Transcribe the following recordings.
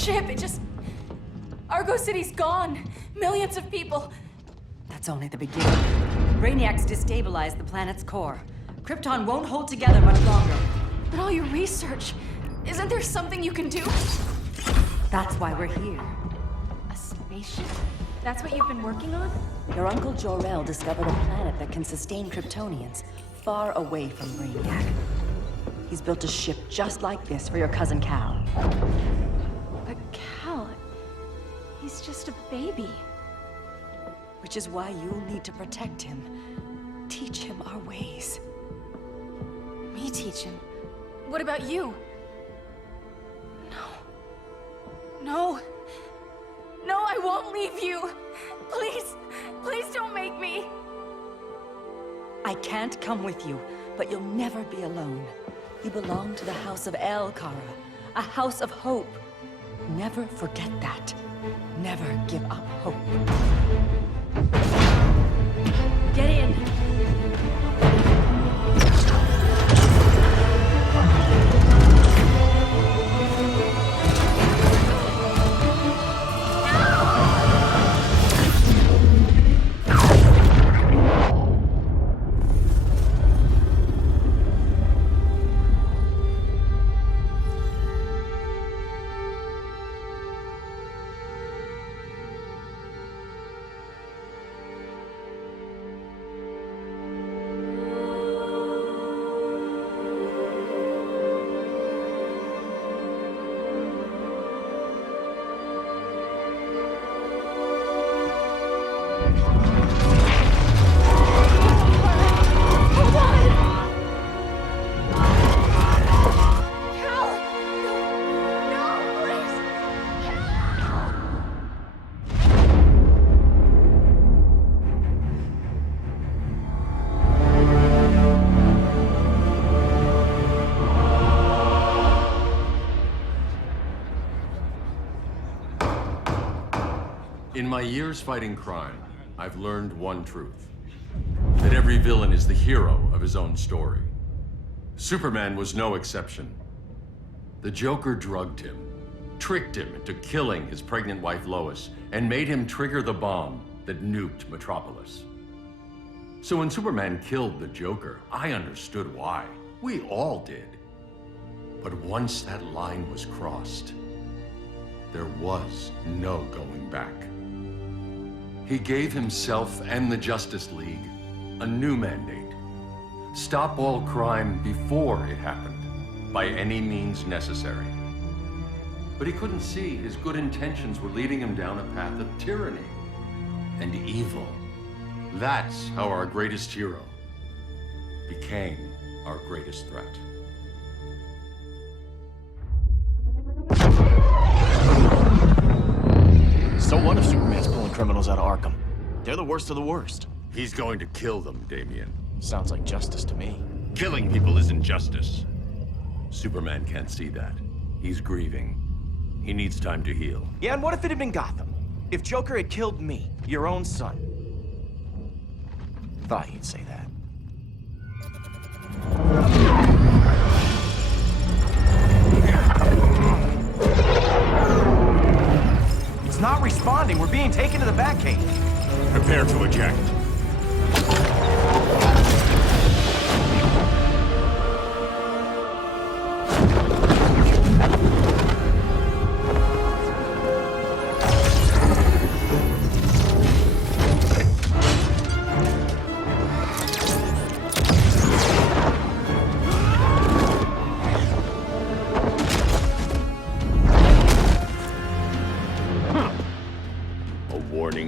ship, Argo City's gone. Millions of people. That's only the beginning. Brainiacs destabilized the planet's core. Krypton won't hold together much longer. But all your research, isn't there something you can do? That's why we're here. A spaceship? That's what you've been working on? Your uncle Jor-El discovered a planet that can sustain Kryptonians, far away from Brainiac. He's built a ship just like this for your cousin Cal. But Cal, he's just a baby. Which is why you'll need to protect him. Teach him our ways. Me teach him? What about you? No, I won't leave you. Please don't make me. I can't come with you, but you'll never be alone. You belong to the House of El, Kara, a house of hope. Never forget that. Never give up hope. Get in. In my years fighting crime, I've learned one truth. That every villain is the hero of his own story. Superman was no exception. The Joker drugged him, tricked him into killing his pregnant wife Lois, and made him trigger the bomb that nuked Metropolis. So when Superman killed the Joker, I understood why. We all did. But once that line was crossed, there was no going back. He gave himself and the Justice League a new mandate. Stop all crime before it happened, by any means necessary. But he couldn't see his good intentions were leading him down a path of tyranny and evil. That's how our greatest hero became our greatest threat. So what if Superman's pulling criminals out of Arkham? They're the worst of the worst. He's going to kill them, Damian. Sounds like justice to me. Killing people isn't justice. Superman can't see that. He's grieving. He needs time to heal. Yeah, and what if it had been Gotham? If Joker had killed me, your own son? Thought you'd say that. It's not responding. We're being taken to the Batcave. Prepare to eject.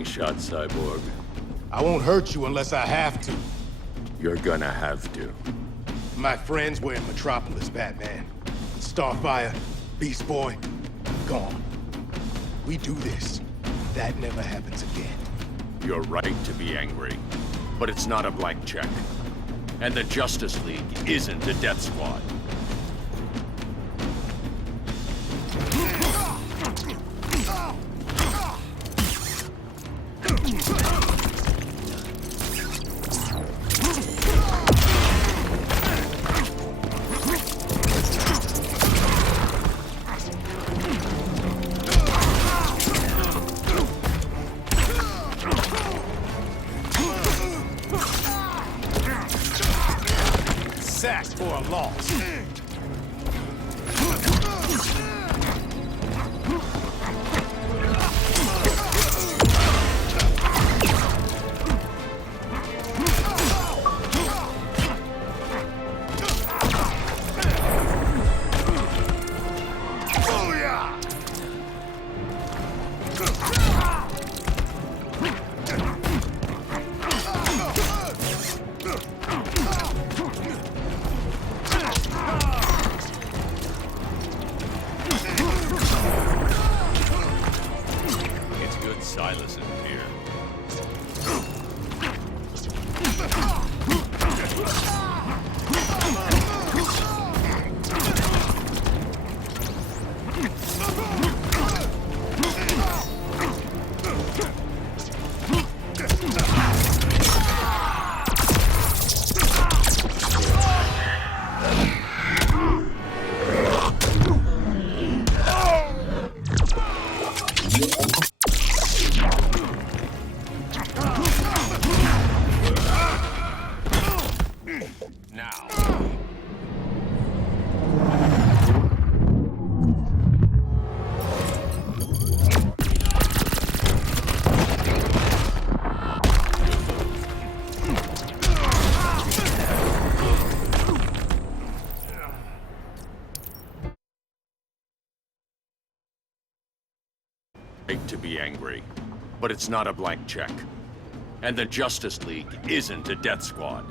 Shot, Cyborg. I won't hurt you unless I have to. You're gonna have to. My friends were in Metropolis, Batman. Starfire, Beast Boy, gone. We do this. That never happens again. You're right to be angry, but it's not a blank check. And the Justice League isn't a death squad. sacked for a loss. Silas in here. To be angry, but it's not a blank check. And the Justice League isn't a death squad.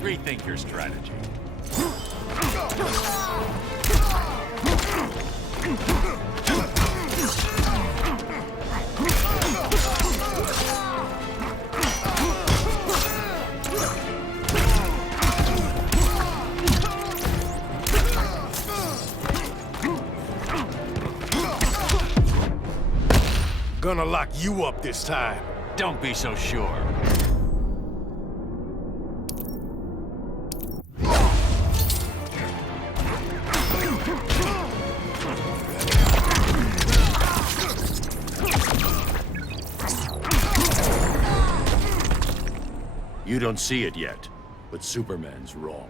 Rethink your strategy. Gonna lock you up this time. Don't be so sure. You don't see it yet, but Superman's wrong.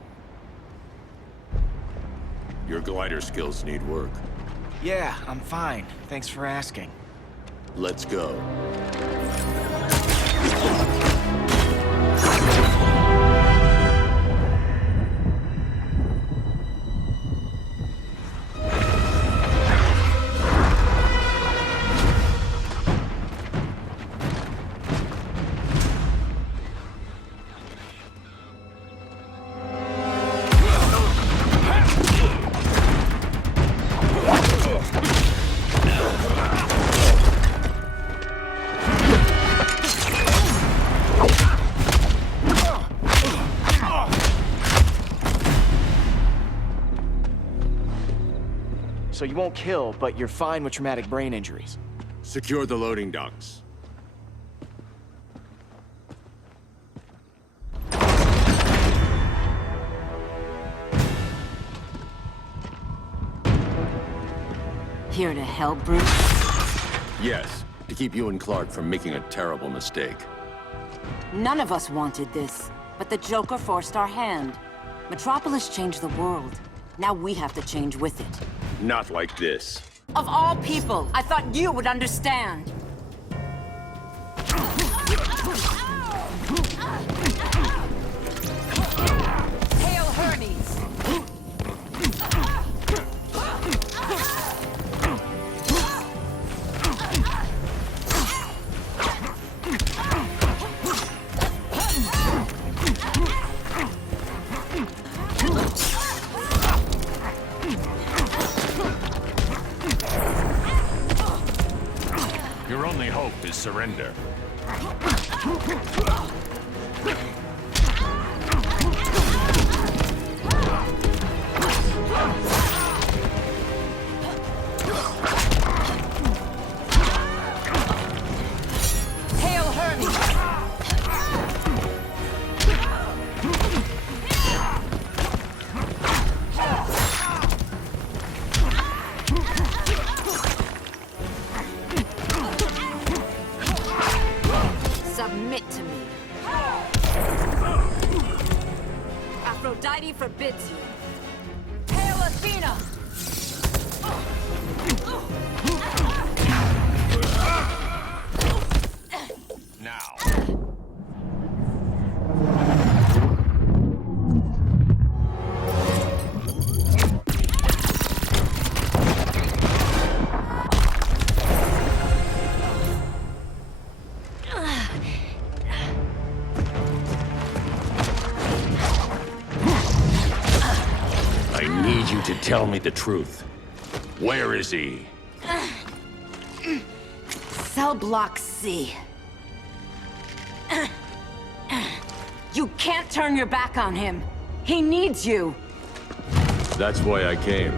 Your glider skills need work. Yeah, I'm fine. Thanks for asking. Let's go. So you won't kill, but you're fine with traumatic brain injuries. Secure the loading docks. Here to help, Bruce? Yes, to keep you and Clark from making a terrible mistake. None of us wanted this, but the Joker forced our hand. Metropolis changed the world. Now we have to change with it. Not like this. Of all people, I thought you would understand. Hail Hermes! Your only hope is surrender. Almighty forbids you. Hail Athena! Now. I need you to tell me the truth. Where is he? Cell Block C. You can't turn your back on him. He needs you. That's why I came.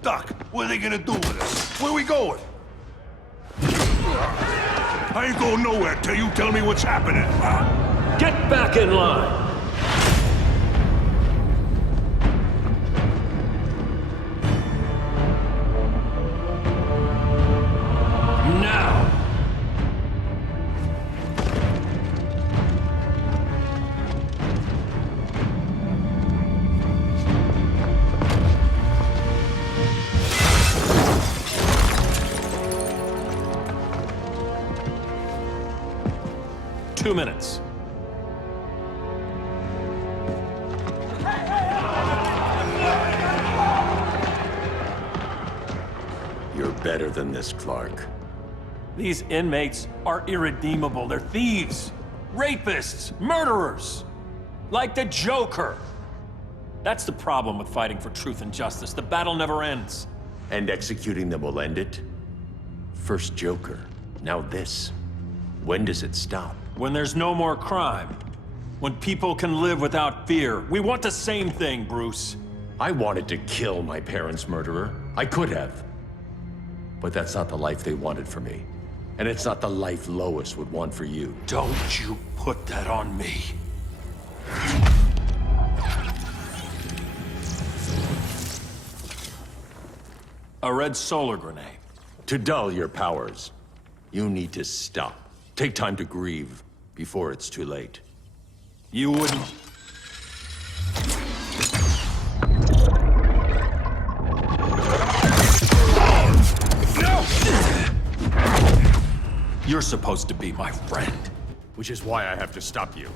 Doc, what are they gonna do with us? Where we going? I ain't going nowhere till you tell me what's happening. Get back in line! Now! 2 minutes. You're better than this, Clark. These inmates are irredeemable. They're thieves, rapists, murderers. Like the Joker. That's the problem with fighting for truth and justice. The battle never ends. And executing them will end it? First Joker, now this. When does it stop? When there's no more crime. When people can live without fear. We want the same thing, Bruce. I wanted to kill my parents' murderer. I could have. But that's not the life they wanted for me. And it's not the life Lois would want for you. Don't you put that on me. A red solar grenade. To dull your powers, you need to stop. Take time to grieve before it's too late. You wouldn't... You're supposed to be my friend. Which is why I have to stop you.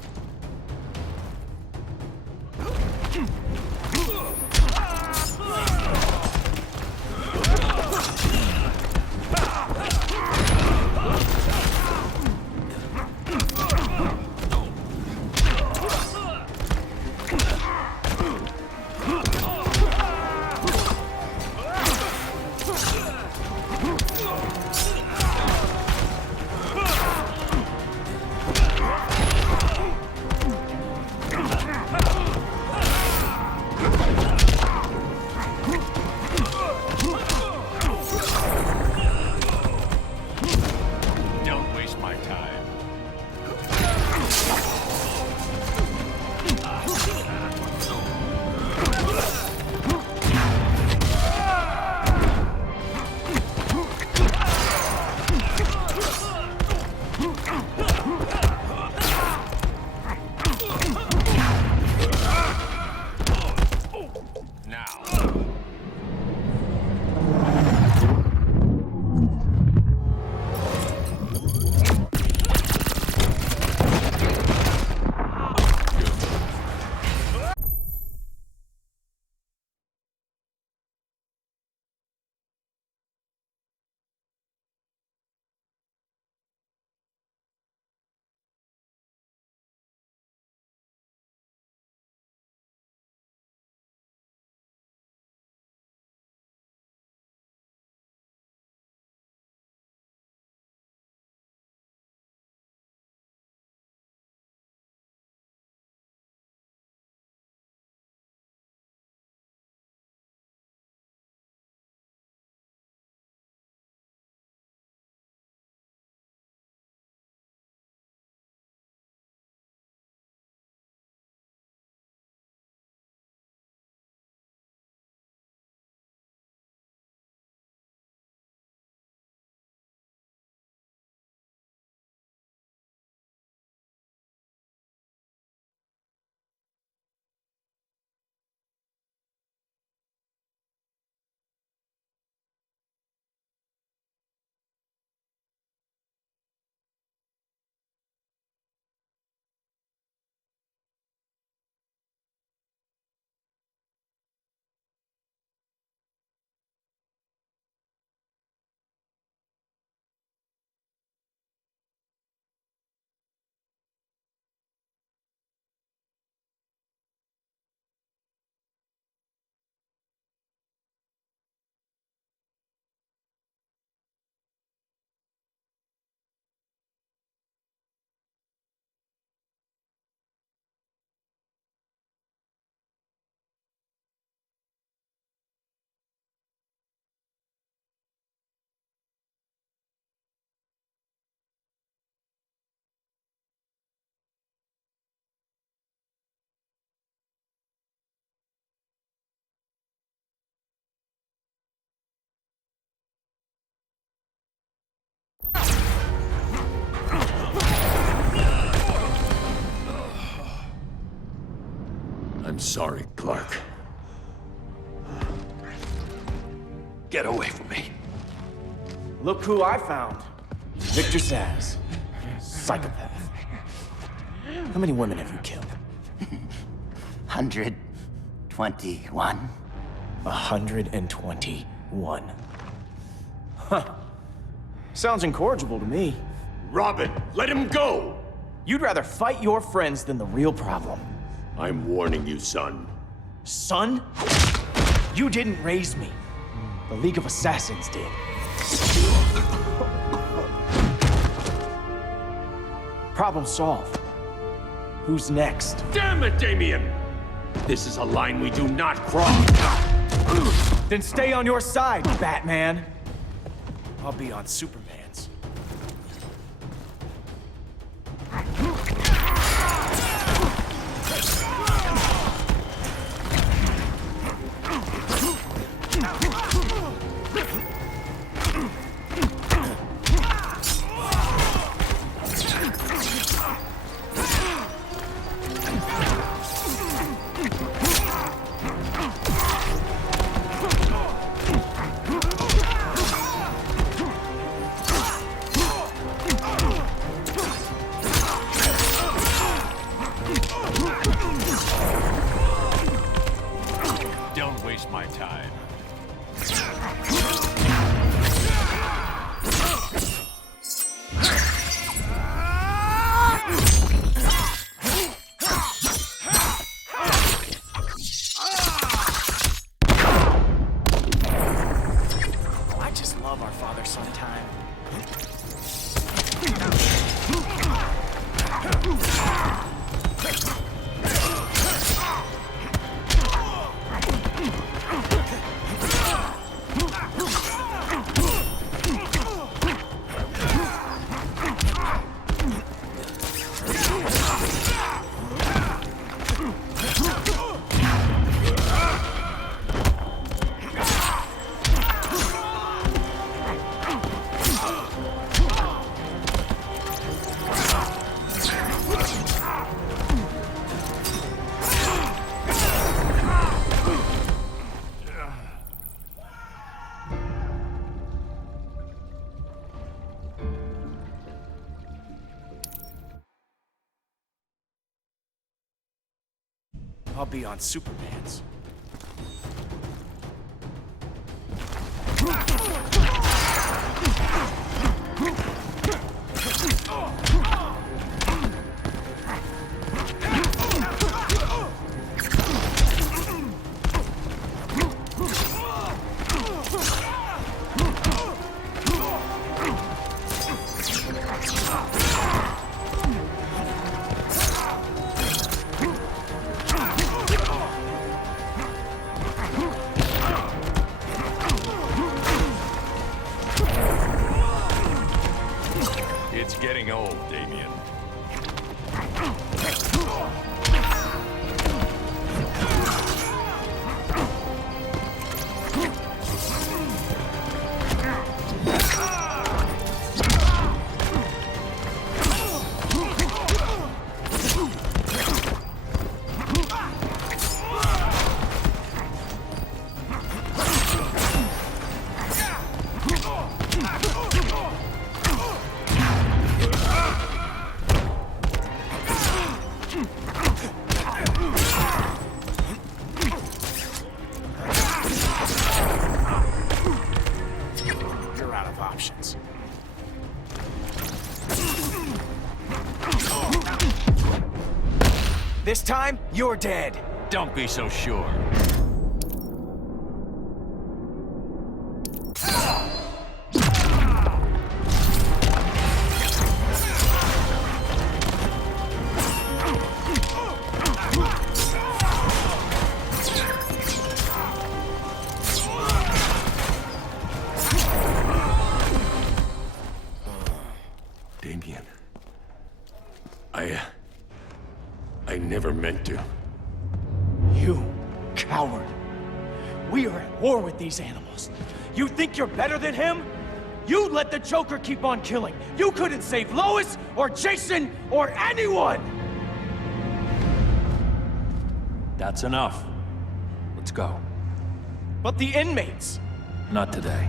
I'm sorry, Clark. Get away from me. Look who I found. Victor Zsasz. Psychopath. How many women have you killed? 121. 121. Huh. Sounds incorrigible to me. Robin, let him go! You'd rather fight your friends than the real problem. I'm warning you, son. Son? You didn't raise me. The League of Assassins did. Problem solved. Who's next? Damn it, Damien! This is a line we do not cross. Then stay on your side, Batman. I'll be on Superman's. Don't waste my time. I just love our father-son time. I'll be on Superman's. It's getting old, Damien. You're out of options. This time, you're dead. Don't be so sure. Damien. I never meant to. You coward. We are at war with these animals. You think you're better than him? You let the Joker keep on killing. You couldn't save Lois or Jason or anyone! That's enough. Let's go. But the inmates! Not today.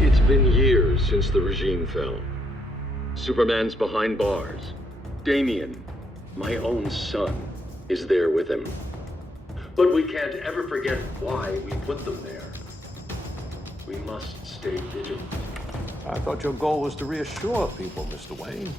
It's been years since the regime fell. Superman's behind bars. Damien, my own son, is there with him. But we can't ever forget why we put them there. We must stay vigilant. I thought your goal was to reassure people, Mr. Wayne.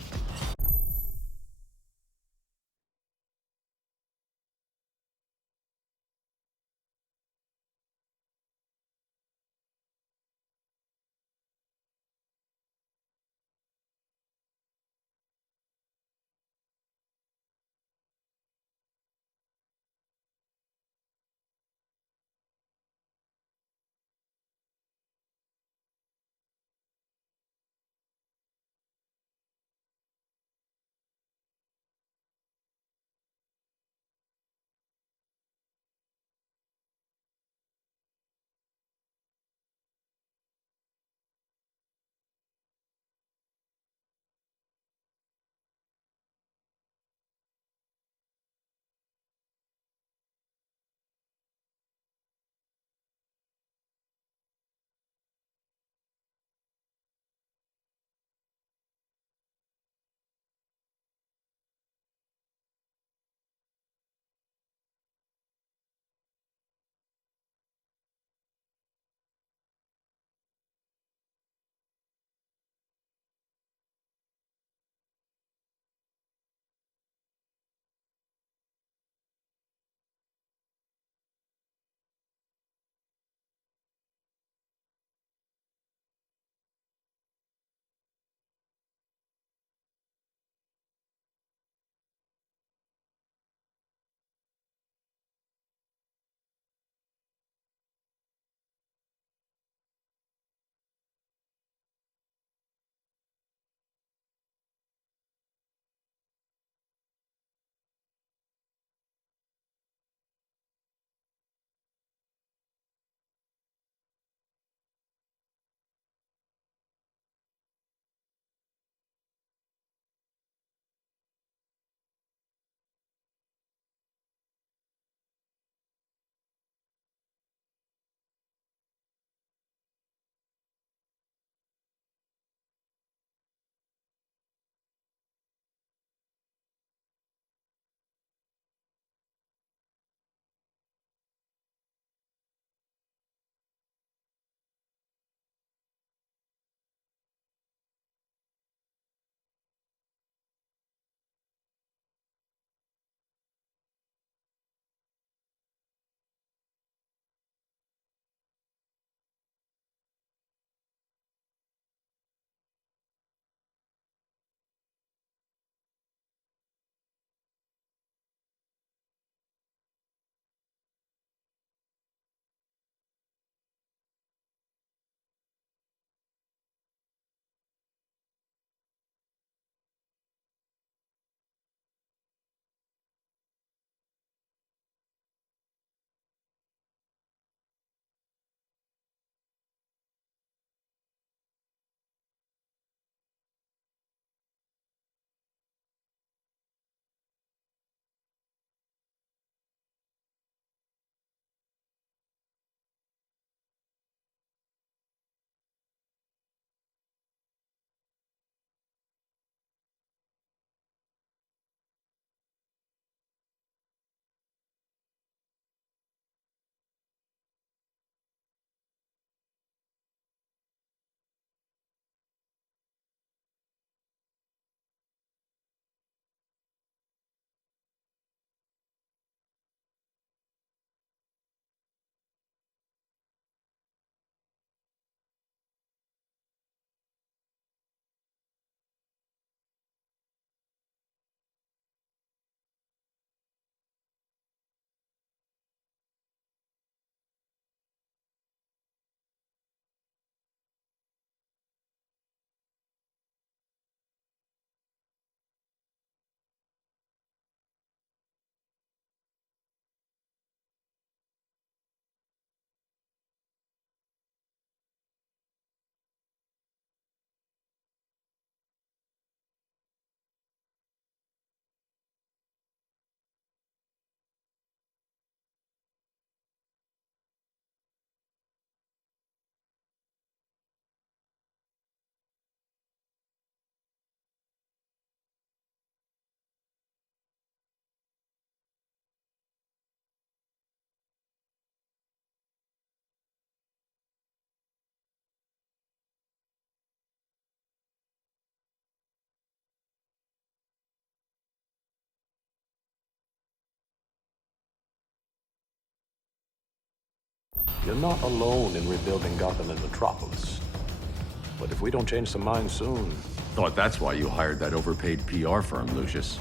You're not alone in rebuilding Gotham and Metropolis. But if we don't change some minds soon... Thought that's why you hired that overpaid PR firm, Lucius.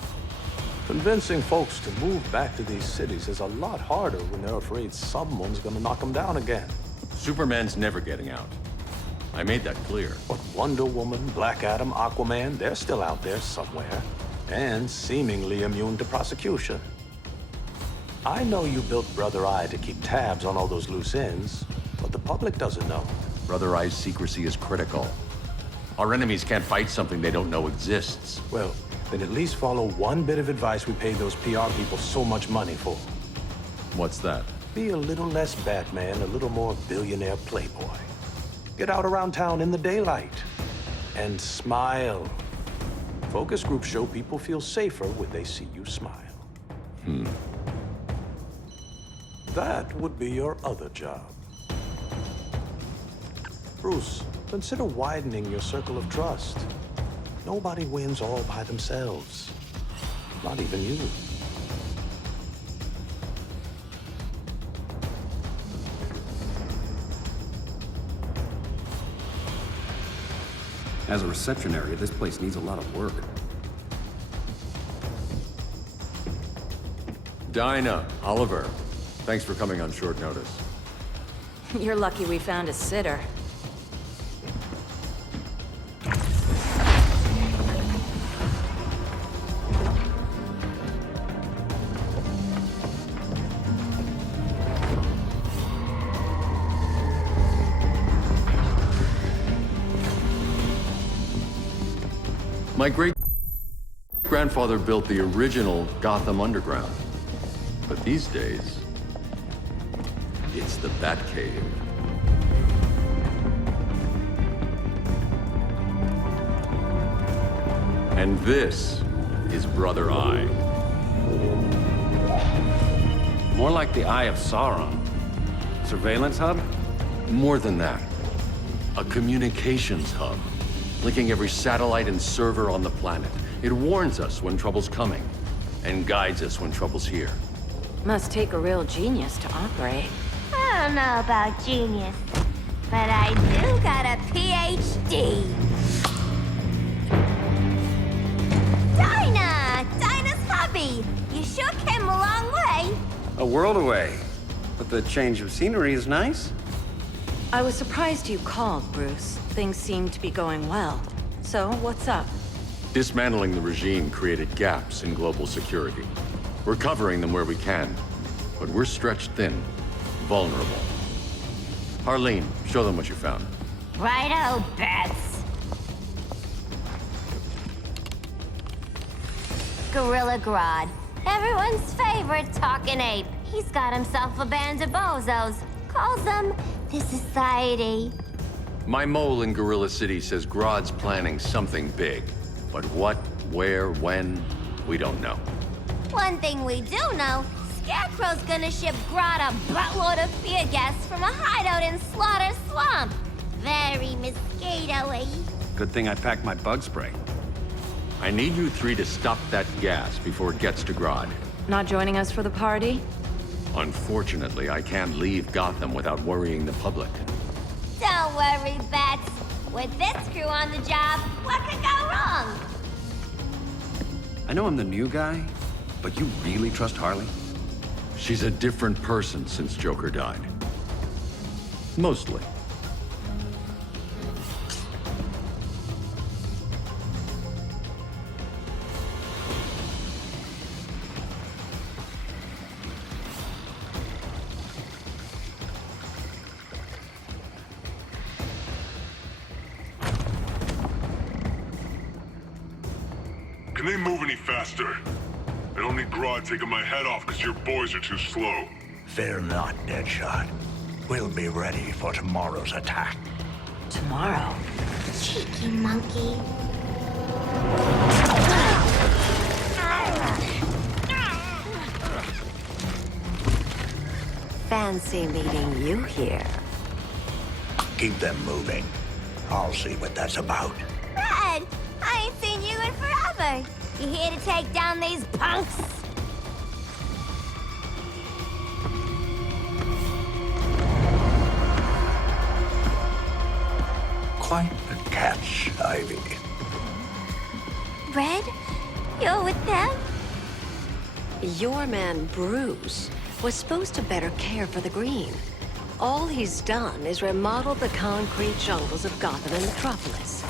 Convincing folks to move back to these cities is a lot harder when they're afraid someone's gonna knock them down again. Superman's never getting out. I made that clear. But Wonder Woman, Black Adam, Aquaman, they're still out there somewhere. And seemingly immune to prosecution. I know you built Brother Eye to keep tabs on all those loose ends, but the public doesn't know. Brother Eye's secrecy is critical. Our enemies can't fight something they don't know exists. Well, then at least follow one bit of advice we paid those PR people so much money for. What's that? Be a little less Batman, a little more billionaire playboy. Get out around town in the daylight. And smile. Focus groups show people feel safer when they see you smile. That would be your other job. Bruce, consider widening your circle of trust. Nobody wins all by themselves. Not even you. As a reception area, this place needs a lot of work. Dinah, Oliver, thanks for coming on short notice. You're lucky we found a sitter. My great-grandfather built the original Gotham Underground. But these days, it's the Batcave. And this is Brother Eye. More like the Eye of Sauron. Surveillance hub? More than that, a communications hub, linking every satellite and server on the planet. It warns us when trouble's coming, and guides us when trouble's here. Must take a real genius to operate. I don't know about genius, but I do got a PhD. Dinah's hubby. You sure came a long way. A world away. But the change of scenery is nice. I was surprised you called, Bruce. Things seem to be going well. So, what's up? Dismantling the regime created gaps in global security. We're covering them where we can, but we're stretched thin, vulnerable. Harleen, show them what you found. Righto, Bets. Gorilla Grodd. Everyone's favorite talking ape. He's got himself a band of bozos. Calls them the Society. My mole in Gorilla City says Grodd's planning something big. But what, where, when, we don't know. One thing we do know, Scarecrow's gonna ship Grodd a buttload of fear gas from a hideout in Slaughter Swamp. Very mosquito-y. Good thing I packed my bug spray. I need you three to stop that gas before it gets to Grodd. Not joining us for the party? Unfortunately, I can't leave Gotham without worrying the public. Don't worry, Bats. With this crew on the job, what could go wrong? I know I'm the new guy, but you really trust Harley? She's a different person since Joker died. Mostly. Can they move any faster? I don't need Grodd taking my head off because your boys are too slow. Fear not, Deadshot. We'll be ready for tomorrow's attack. Tomorrow? Cheeky monkey. Fancy meeting you here. Keep them moving. I'll see what that's about. Red, I ain't seen you in forever. You here to take down these punks? Quite the catch, Ivy. Red? You're with them? Your man, Bruce, was supposed to better care for the Green. All he's done is remodel the concrete jungles of Gotham and Metropolis.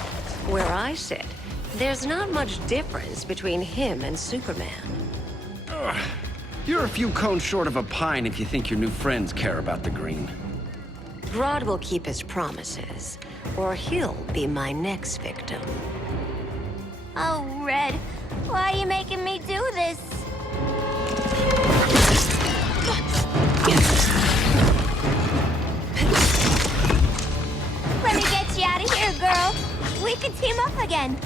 Where I sit, there's not much difference between him and Superman. You're a few cones short of a pine if you think your new friends care about the Green. Grodd will keep his promises, or he'll be my next victim. Oh, Red, why are you making me do this? Let me get you out of here, girl. We could team up again.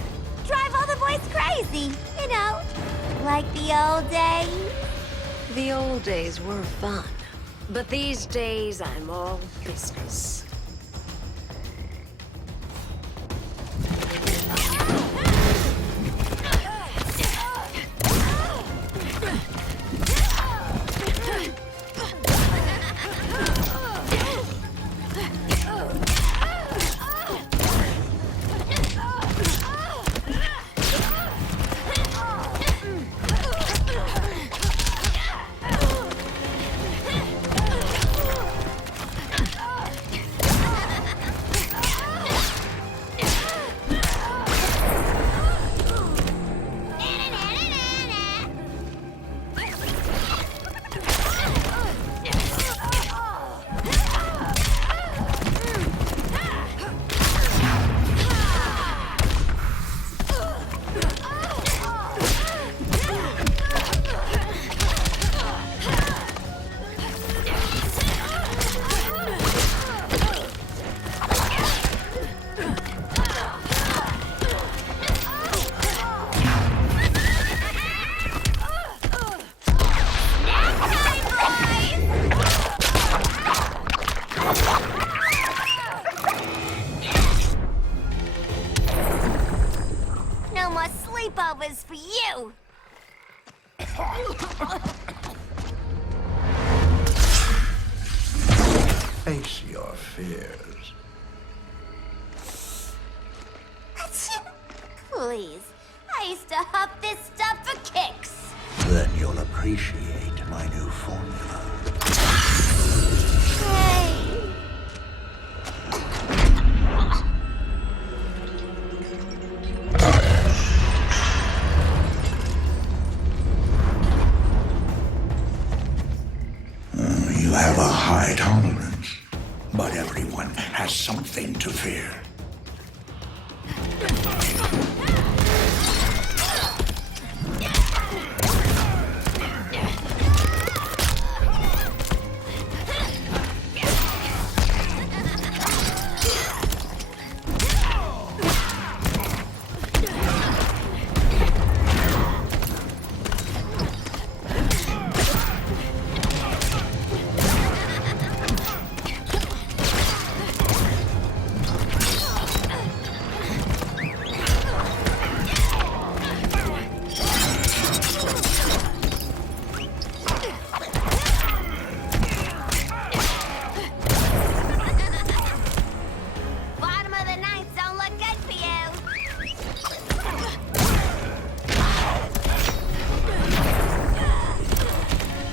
Drive all the boys crazy, you know, like the old days. The old days were fun, but these days I'm all business. Sleepovers for you! Face your fears. Please, I used to huff this stuff for kicks. Then you'll appreciate my new formula. Hey. You have a high tolerance, but everyone has something to fear.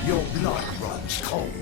Your blood runs cold.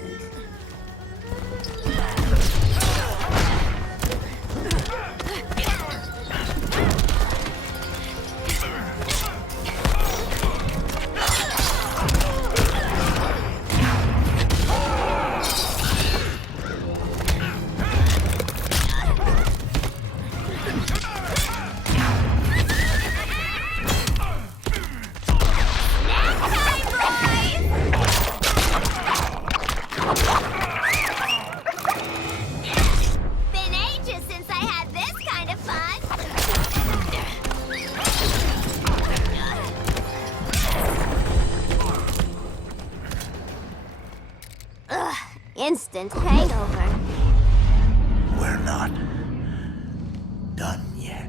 Instant hangover. We're not done yet.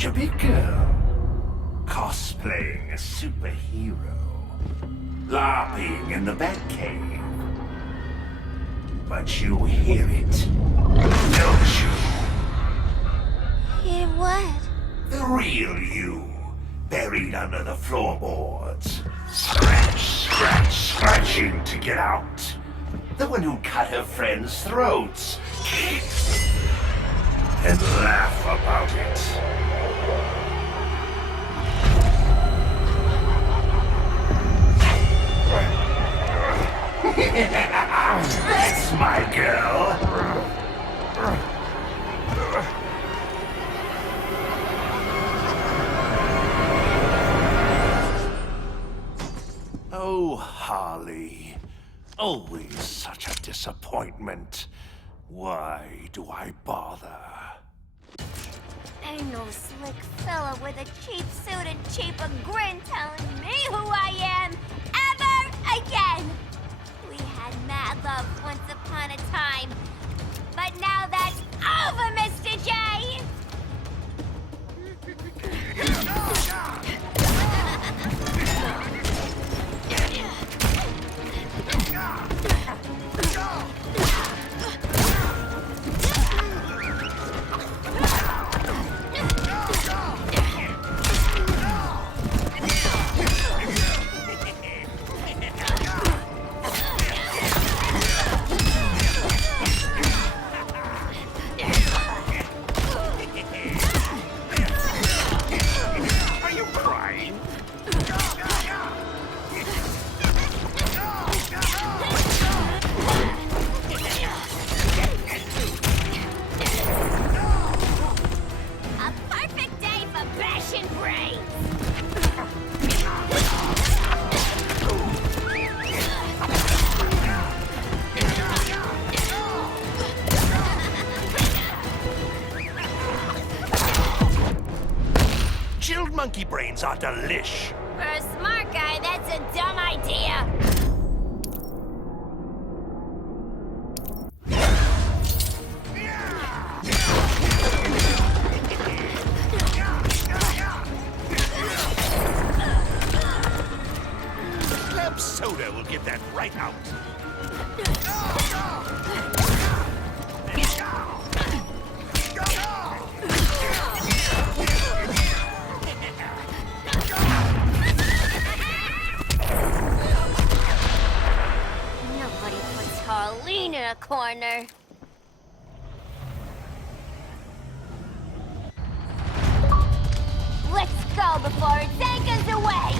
such a big girl. Cosplaying a superhero. LARPing in the Batcave. But you hear it, don't you? Hear what? The real you, buried under the floorboards. Scratch, scratch, scratching to get out. The one who cut her friends' throats. And laugh about it. That's my girl. Oh, Harley. Always such a disappointment. Why do I bother? Ain't no slick fella with a cheap suit and cheaper grin telling me who I am ever again. We had mad love once upon a time, but now that's over, Mr. J. Are you crying? A perfect day for bashing brains. Chilled monkey brains are delish. For a smart guy, that's a dumb idea. Club soda will get that right out. Nobody puts Harleen in a corner. Let's go before it takes us away!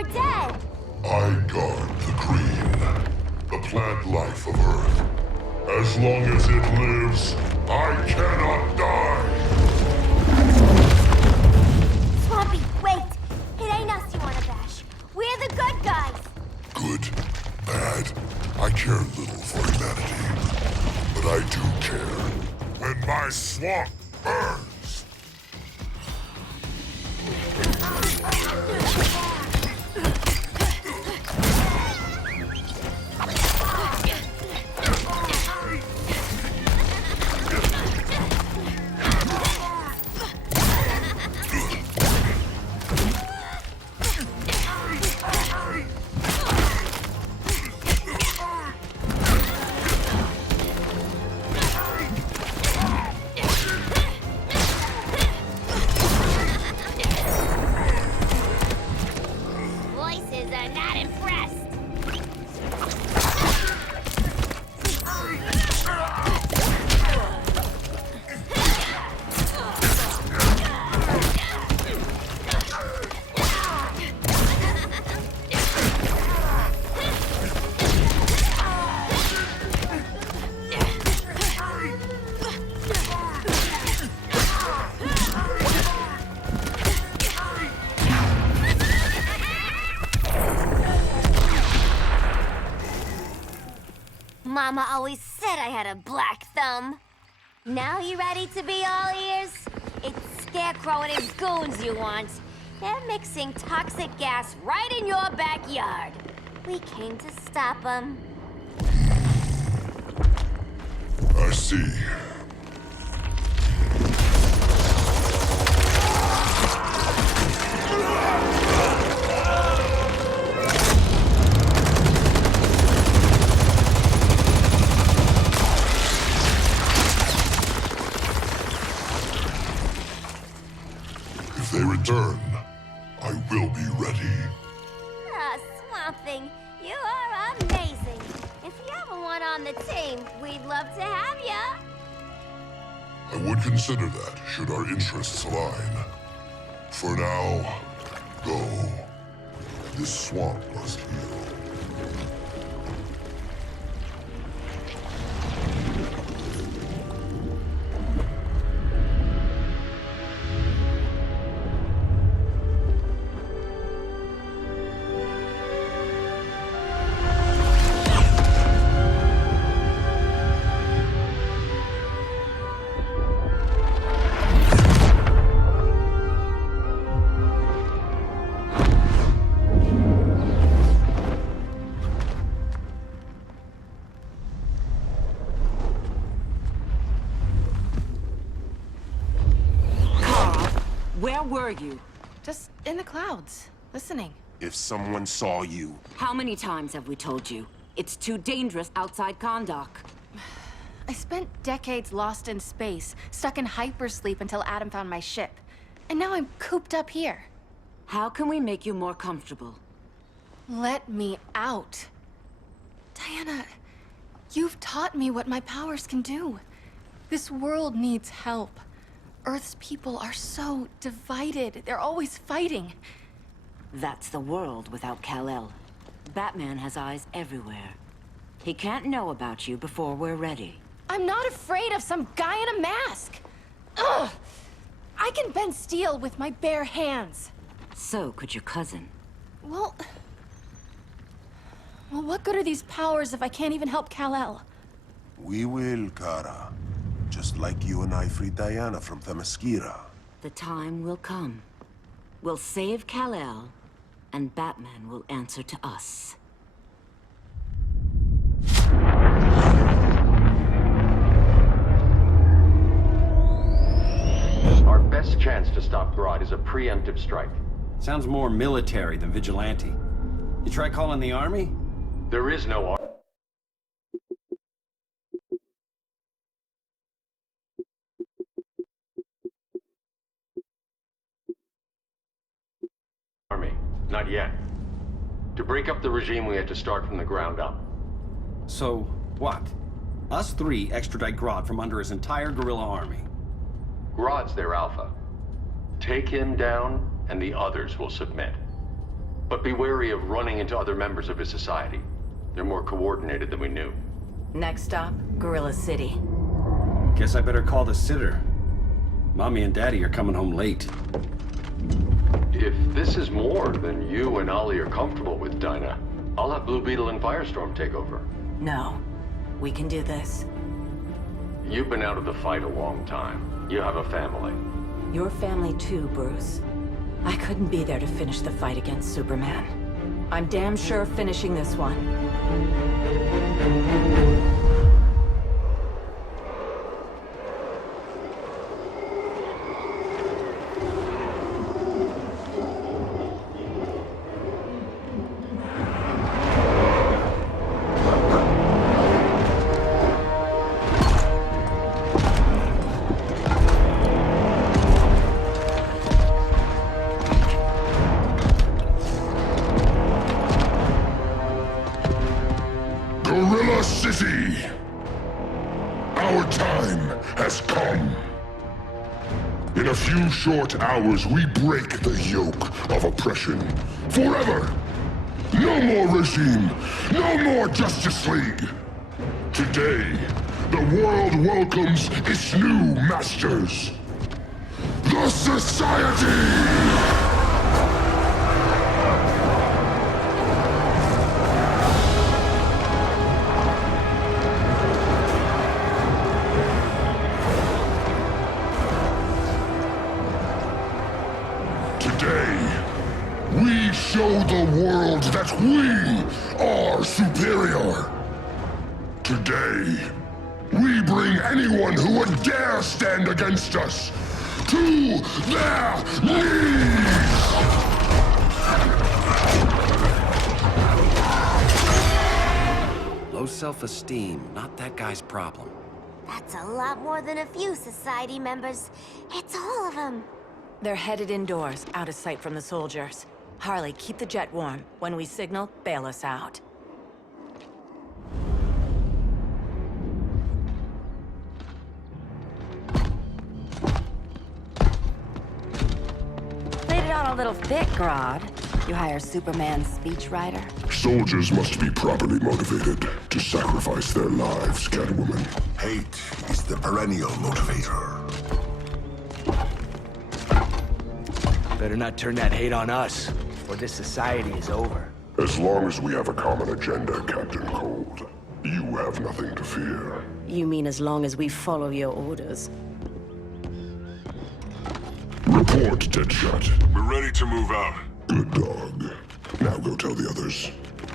were dead. I guard the green, the plant life of Earth. As long as it lives, I cannot die. Swampy, wait! It ain't us you wanna bash. We're the good guys. Good, bad, I care little for humanity. But I do care when my swamp burns. Voices are not impressed. Mama always said I had a black thumb. Now you ready to be all ears? It's Scarecrow and his goons you want. They're mixing toxic gas right in your backyard. We came to stop them. I see. If they return, I will be ready. Ah, Swamp Thing, you are amazing. If you ever want on the team, we'd love to have ya. I would consider that, should our interests align. For now, go. This swamp must heal. Where were you? Just in the clouds, listening. If someone saw you... How many times have we told you? It's too dangerous outside Kahndaq. I spent decades lost in space, stuck in hypersleep until Adam found my ship. And now I'm cooped up here. How can we make you more comfortable? Let me out. Diana, you've taught me what my powers can do. This world needs help. Earth's people are so divided. They're always fighting. That's the world without Kal-El. Batman has eyes everywhere. He can't know about you before we're ready. I'm not afraid of some guy in a mask. Ugh! I can bend steel with my bare hands. So could your cousin. Well, what good are these powers if I can't even help Kal-El? We will, Kara. Just like you and I freed Diana from Themyscira. The time will come. We'll save Kal-El, and Batman will answer to us. Our best chance to stop Grodd is a preemptive strike. Sounds more military than vigilante. You try calling the army? There is no army. Not yet. To break up the regime, we had to start from the ground up. So, what? Us three extradite Grodd from under his entire guerrilla army. Grodd's their alpha. Take him down, and the others will submit. But be wary of running into other members of his society. They're more coordinated than we knew. Next stop, Gorilla City. Guess I better call the sitter. Mommy and Daddy are coming home late. If this is more than you and Ollie are comfortable with, Dinah, I'll have Blue Beetle and Firestorm take over. No. We can do this. You've been out of the fight a long time. You have a family. Your family too, Bruce. I couldn't be there to finish the fight against Superman. I'm damn sure finishing this one. Gorilla City! Our time has come. In a few short hours, we break the yoke of oppression. Forever! No more regime! No more Justice League! Today, the world welcomes its new masters. The Society! We show the world that we are superior. Today, we bring anyone who would dare stand against us to their knees! Low self-esteem, not that guy's problem. That's a lot more than a few society members. It's all of them. They're headed indoors, out of sight from the soldiers. Harley, keep the jet warm. When we signal, bail us out. Laid it on a little thick, Grodd. You hire Superman's speechwriter? Soldiers must be properly motivated to sacrifice their lives, Catwoman. Hate is the perennial motivator. Better not turn that hate on us, or this society is over. As long as we have a common agenda, Captain Cold, you have nothing to fear. You mean as long as we follow your orders? Report, Deadshot. We're ready to move out. Good dog. Now go tell the others.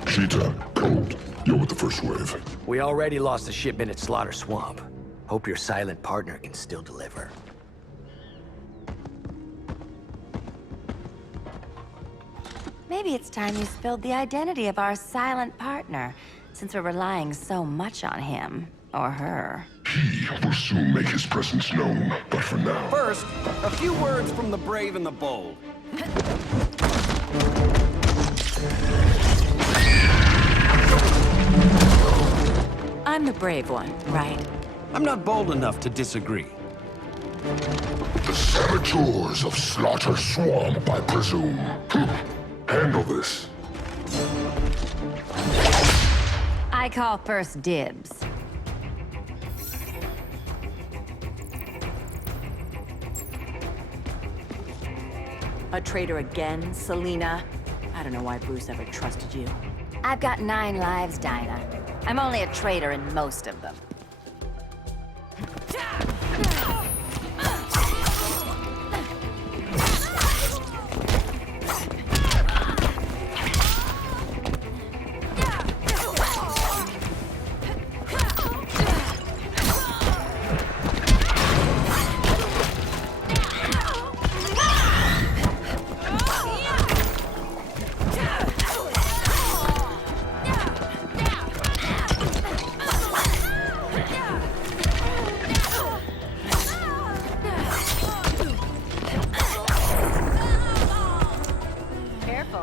Cheetah, Cold, you're with the first wave. We already lost a shipment at Slaughter Swamp. Hope your silent partner can still deliver. Maybe it's time you spilled the identity of our silent partner, since we're relying so much on him. Or her. He will soon make his presence known, but for now... First, a few words from the brave and the bold. I'm the brave one, right? I'm not bold enough to disagree. The saboteurs of Slaughter Swamp, I presume. Handle this. I call first dibs. A traitor again, Selina? I don't know why Bruce ever trusted you. I've got 9 lives, Dinah. I'm only a traitor in most of them.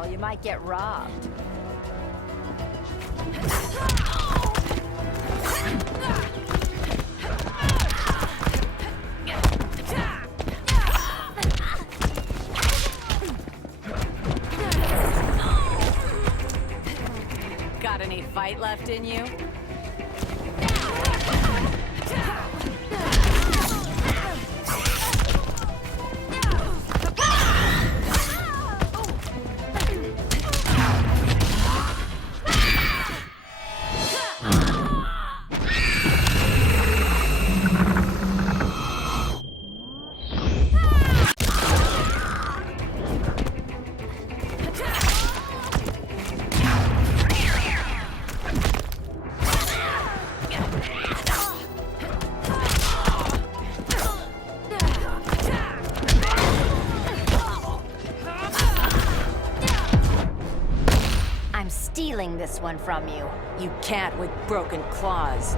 You might get robbed. any fight left in you? Stealing this one from you. You can't with broken claws.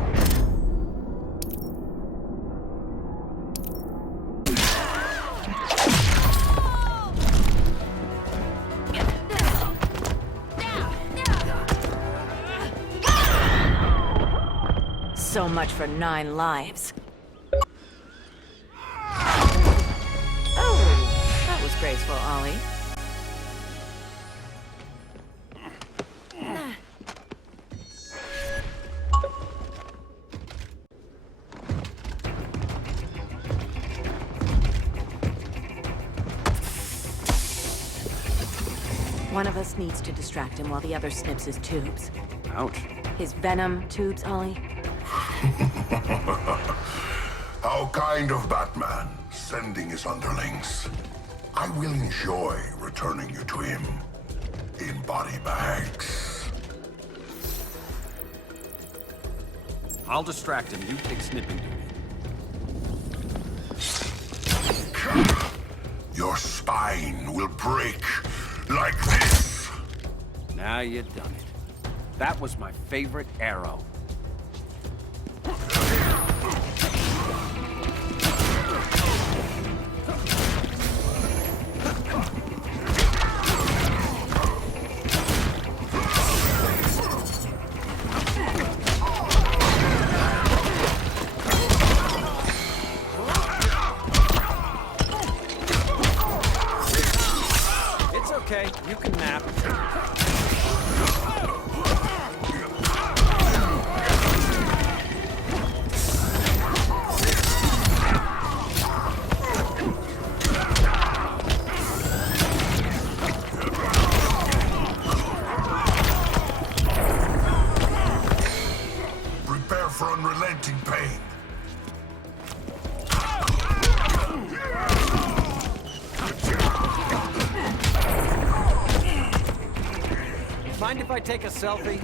So much for 9 lives. Oh, that was graceful, Ollie. One of us needs to distract him while the other snips his tubes. Ouch. His venom tubes, Ollie. How kind of Batman, sending his underlings. I will enjoy returning you to him in body bags. I'll distract him. You take snipping duty. Your spine will break like this. Now you done it. That was my favorite arrow. It's okay. You can nap. Prepare for unrelenting pain. Mind if I take a selfie?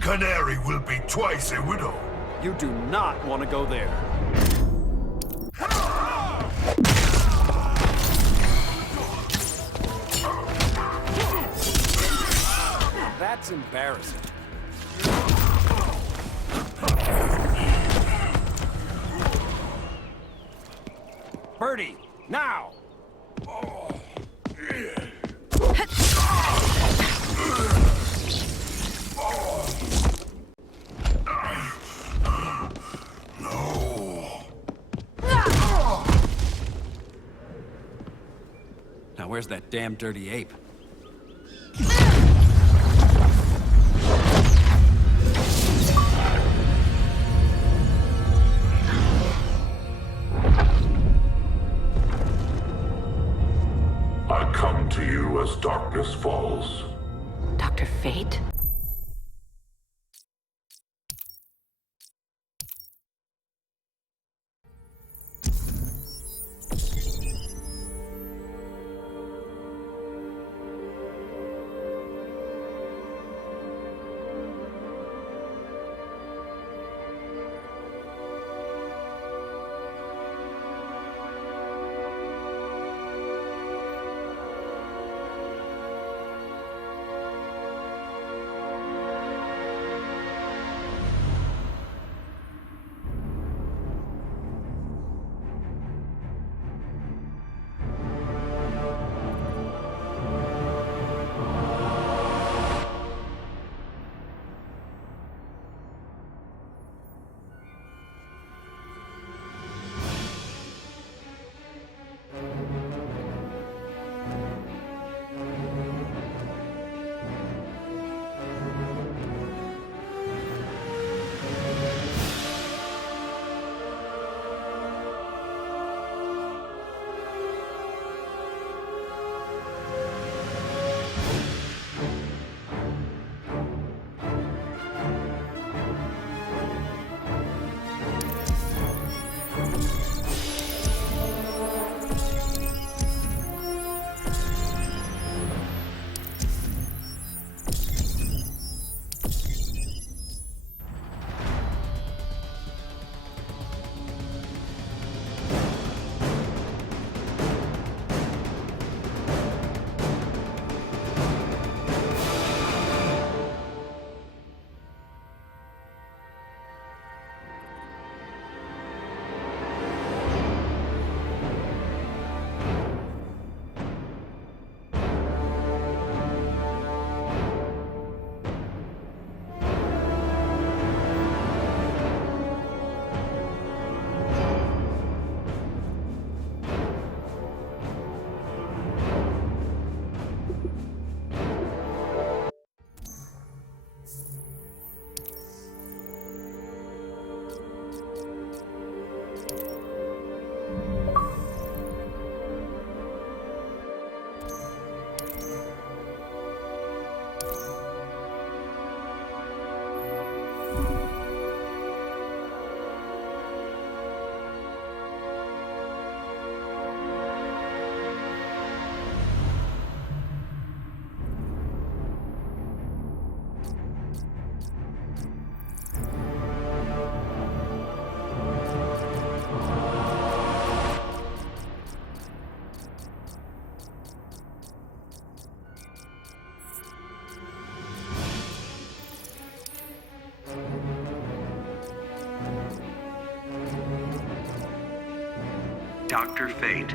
Canary will be twice a widow. You do not want to go there. That's embarrassing. Birdie, now! Now where's that damn dirty ape? I come to you as darkness falls. Dr. Fate? Dr. Fate.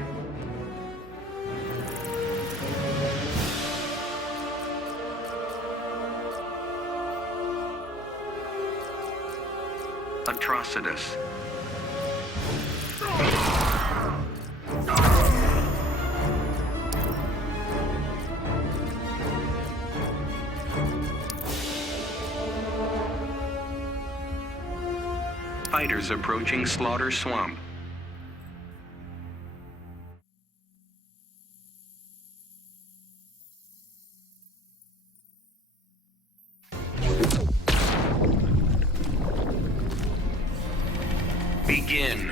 Atrocitus. Fighters approaching Slaughter Swamp. Begin.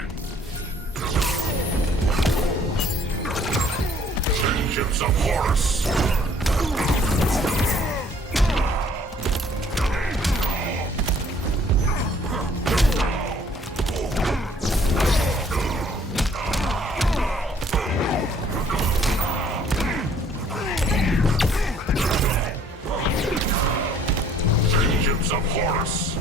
Vengeance of Horus! Vengeance of Horus!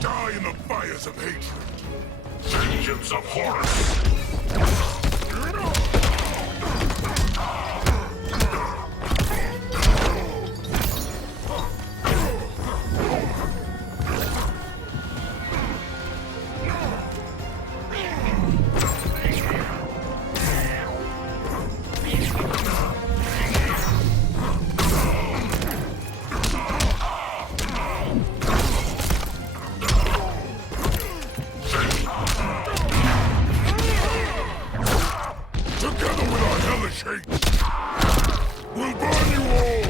Die in the fires of hatred! Vengeance of Horus! Together with our hellish hate, we'll burn you all!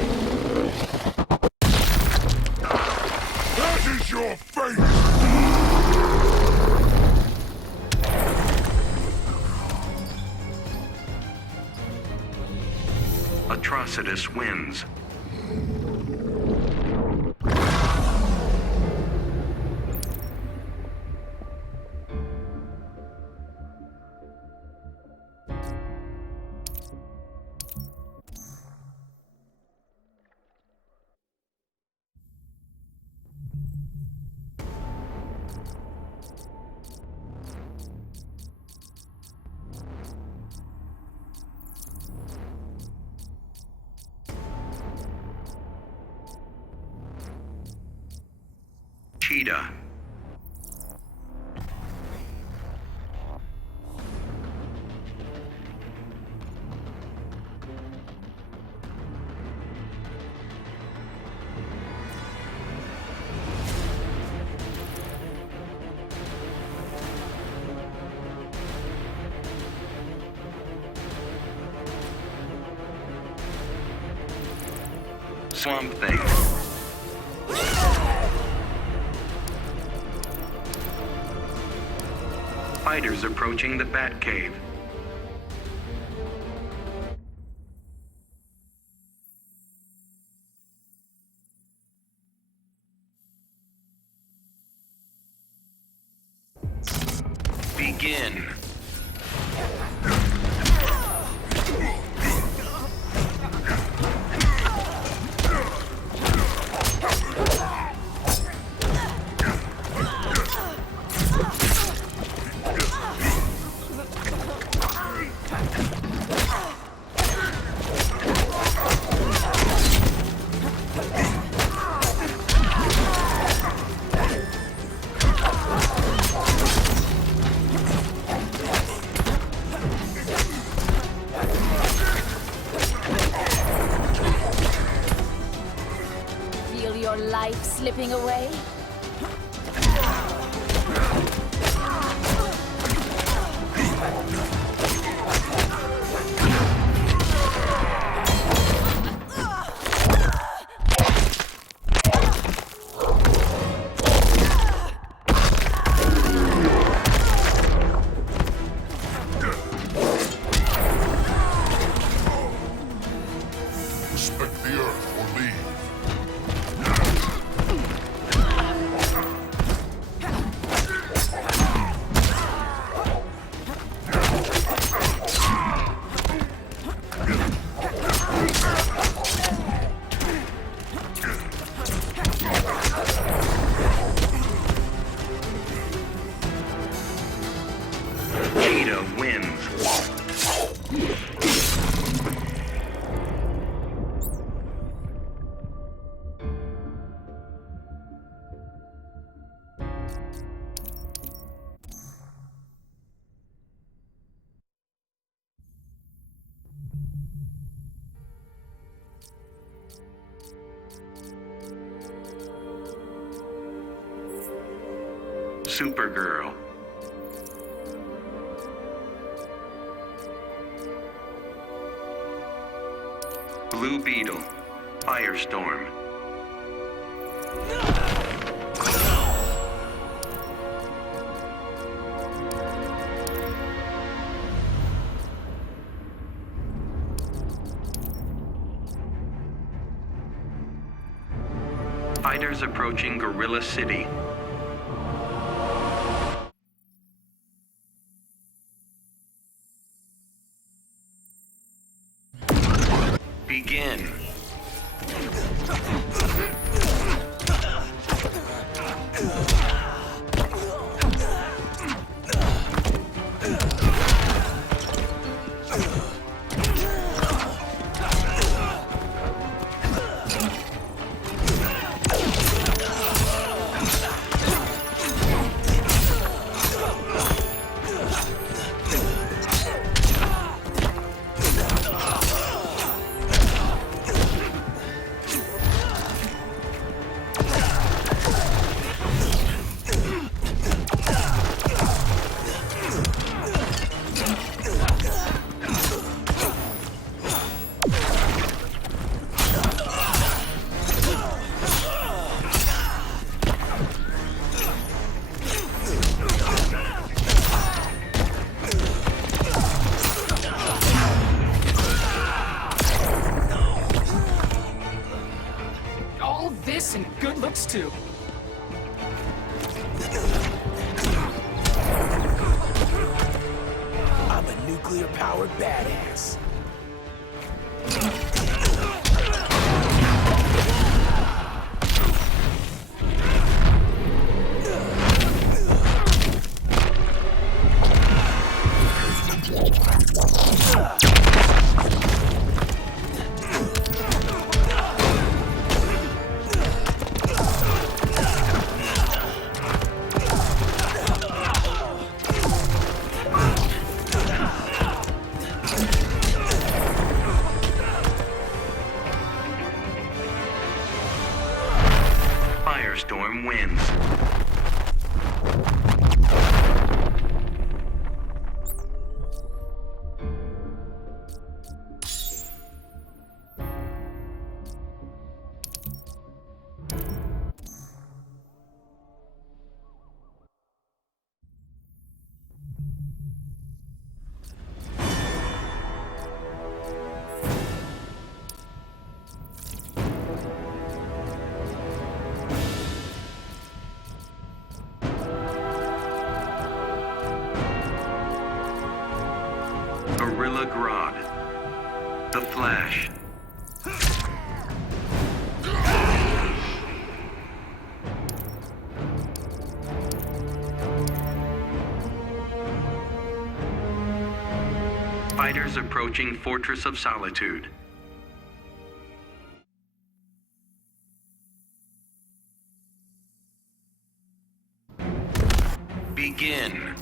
That is your fate! Atrocitus wins. Cheetah. Swamp Thing. Fighters approaching the Batcave. Begin. Feel your life slipping away? Respect the earth or leave. Supergirl. Blue Beetle. Firestorm. Fighters approaching Gorilla City. Begin. This and good looks too. I'm a nuclear-powered badass. Firestorm wins. Gorilla Grodd. The Flash. Fighters approaching Fortress of Solitude. Begin.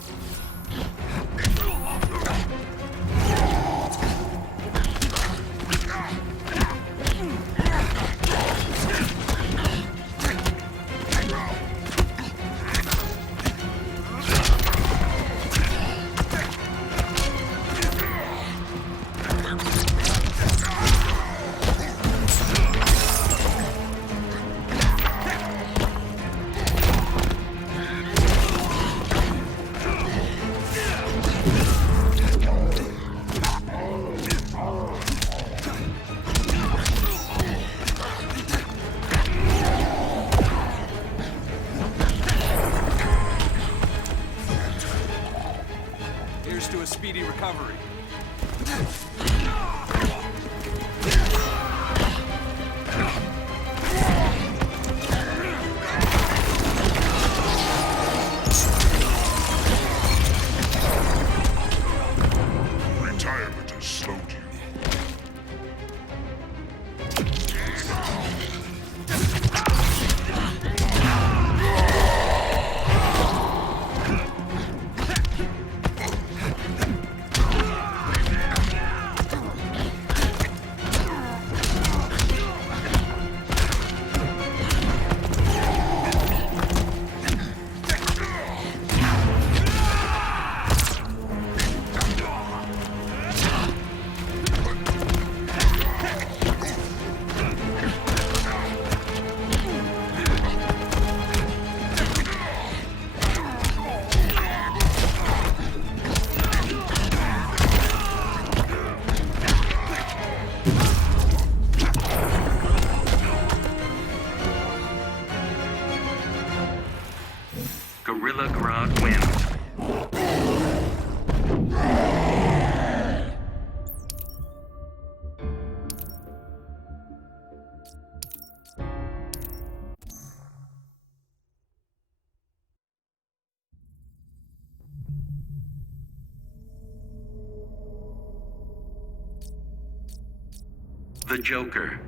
The Joker.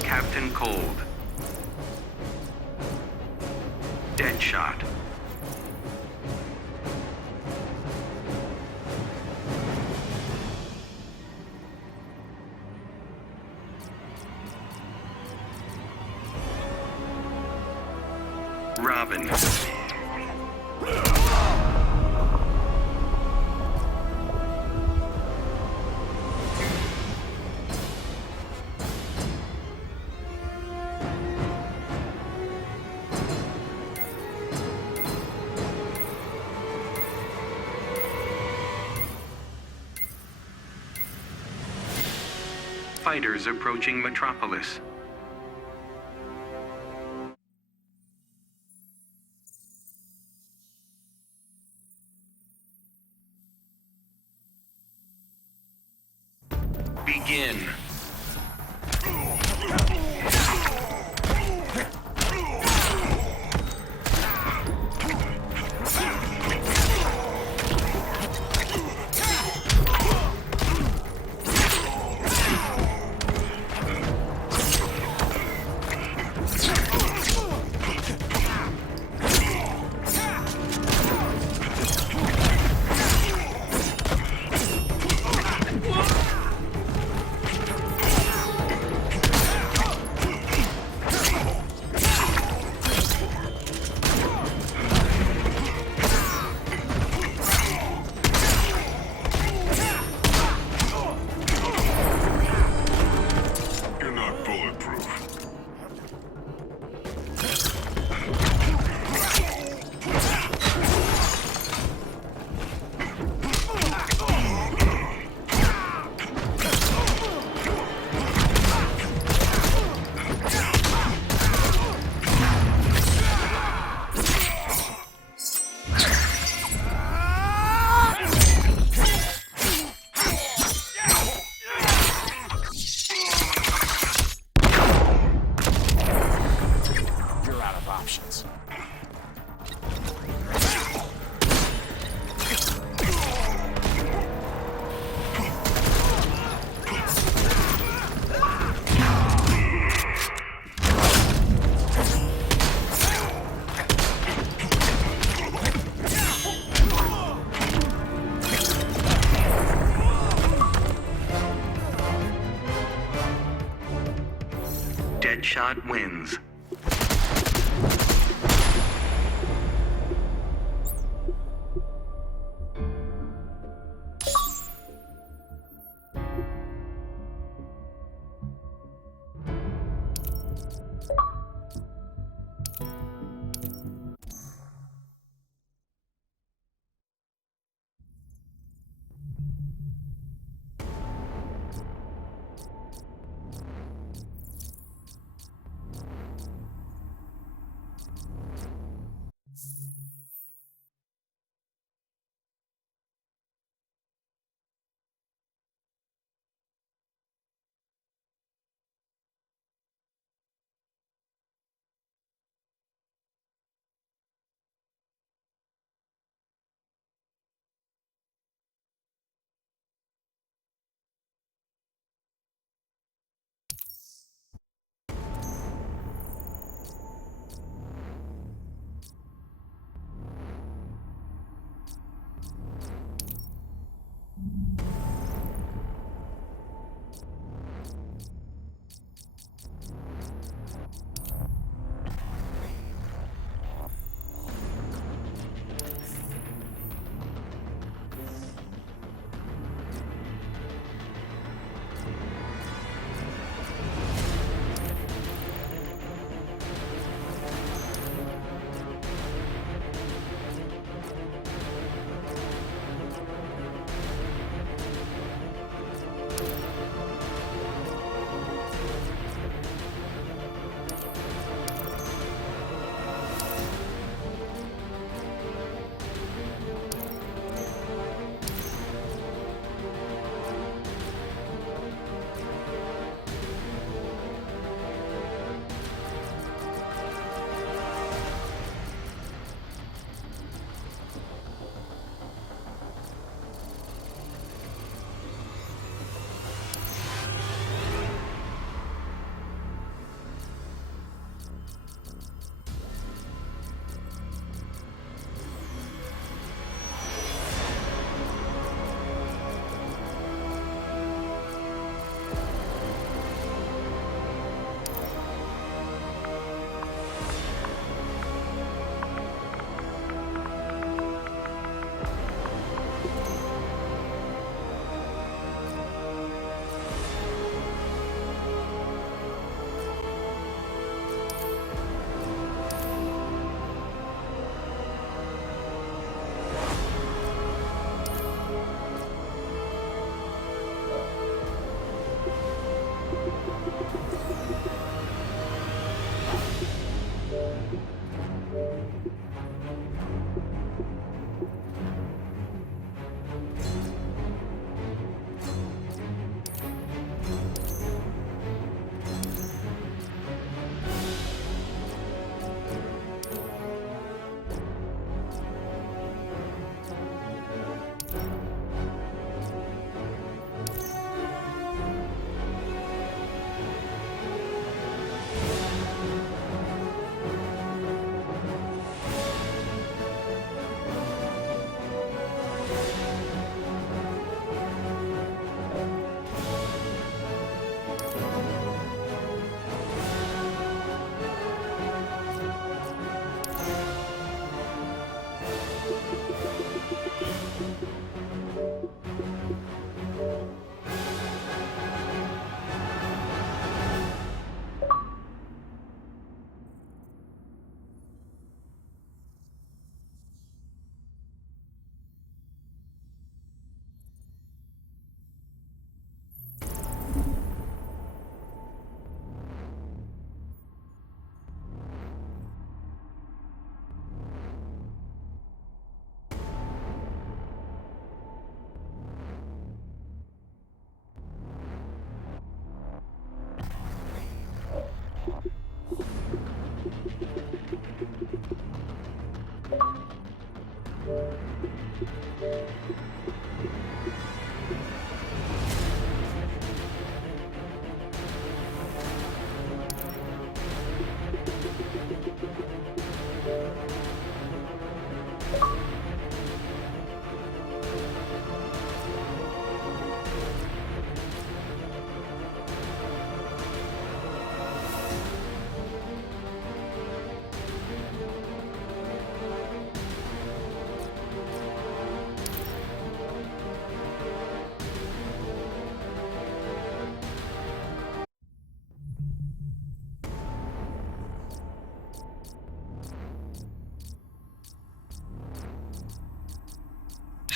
Captain Cold. Deadshot. Robin. Fighters approaching Metropolis. Begin. Deadshot wins.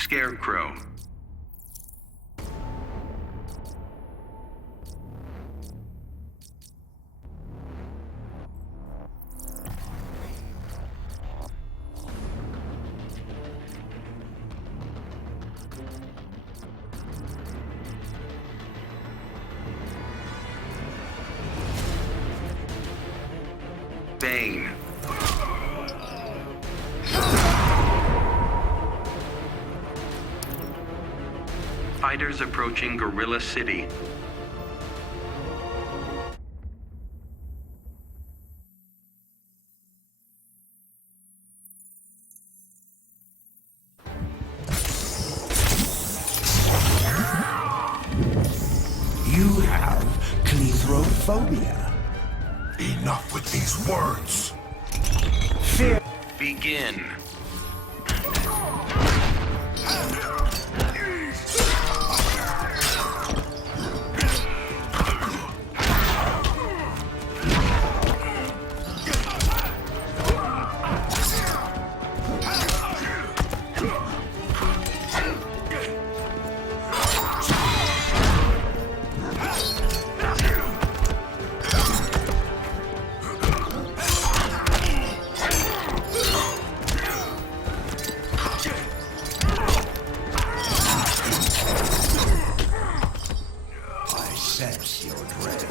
Scarecrow. Bane. Fighters approaching Gorilla City. You have cleithrophobia. Enough with these words. Fear. Begin. Sense your dread.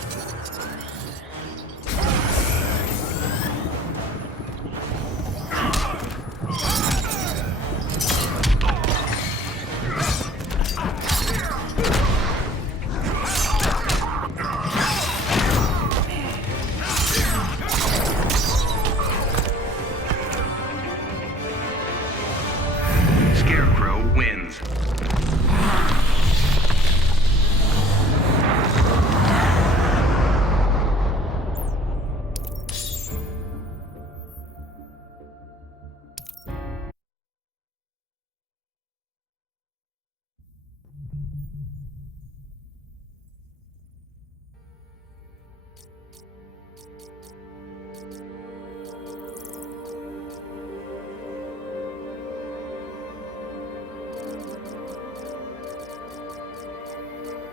Scarecrow wins.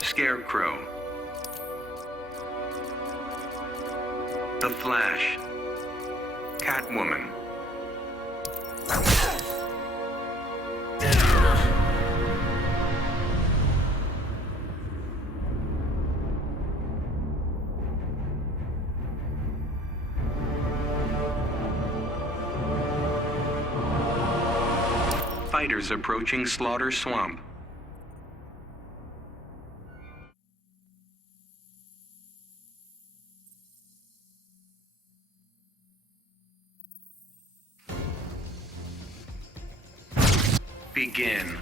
Scarecrow. The Flash. Catwoman. Fighters approaching Slaughter Swamp. Begin.